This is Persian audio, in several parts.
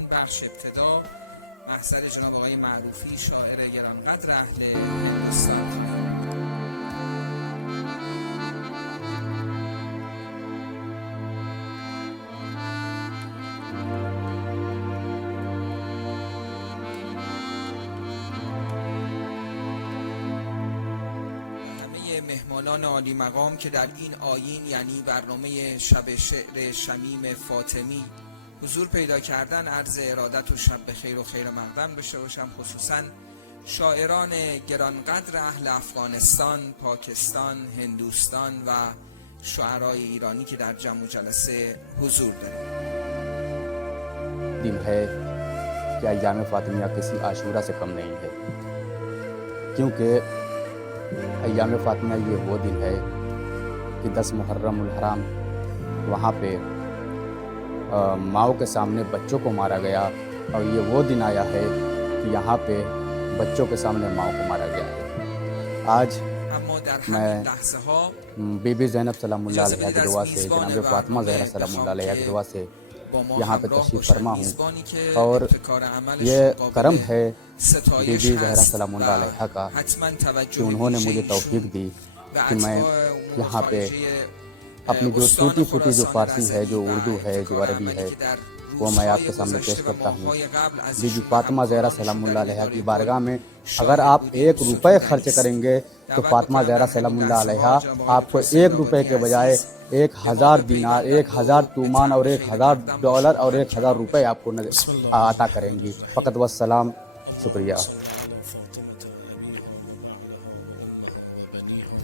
این بخش ابتدا محضر جناب آقای معروفی شاعر گرانقدر اهل هندوستان خواهیم بود. همه مهمانان عالی مقام که در این آیین یعنی برنامه شب شعر شمیم فاطمی حضور پیدا کردن، عرض ارادت و شب بخیر و خیر مقدم داشته باشم. خصوصا شاعران گرانقدر اهل افغانستان، پاکستان، هندوستان و شعرای ایرانی که در جمع و جلسه حضور داریم. दिन है कि अय्याम फातिमिया किसी आशूरा से कम नहीं है, क्योंकि अय्याम फातिमिया ये वो दिन है कि 10 मुहर्रमुल हराम वहाँ पे माओ के सामने बच्चों को मारा गया, और ये वो दिन आया है कि यहाँ पे बच्चों के सामने माओ को मारा गया है. आज اما در همین لحظه ها बीबी ज़ैनब सलाम اجازه بدید از میزبان برنامه بخوام که با ما همراه باشن، میزبانی که ابتکار عملشون قابل ستایش هست و حتما توجه ویژه ایشون به اتباع امور خارجه استان خراسان رضوی و ابتکار عملی که در روزهای گذشته و ماههای قبل از ایشون و همکارانشون در این اداره کل شاهد بودیم ستودنی است. دعوت بکنم در همین لحظه ها جناب آقای دکتر سید آبادی عزیز به ما بپیوندند و به طعم خیر مقدم با شما هم کلام بشن. بسم الله الرحمن الرحیم. اللهم صل صل على فاطمة وأبيها وبعلها وأمها وبنيها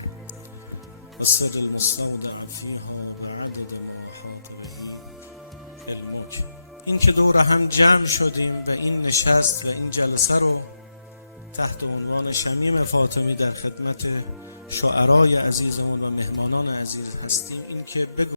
والسر المستودع فيها بعدد ما أحاط به علمك. این که دور هم جمع شدیم و این نشست و این جلسه رو تحت عنوان شمیم فاطمی در خدمت شعرای عزیزمون و مهمانان عزیز هستیم، این که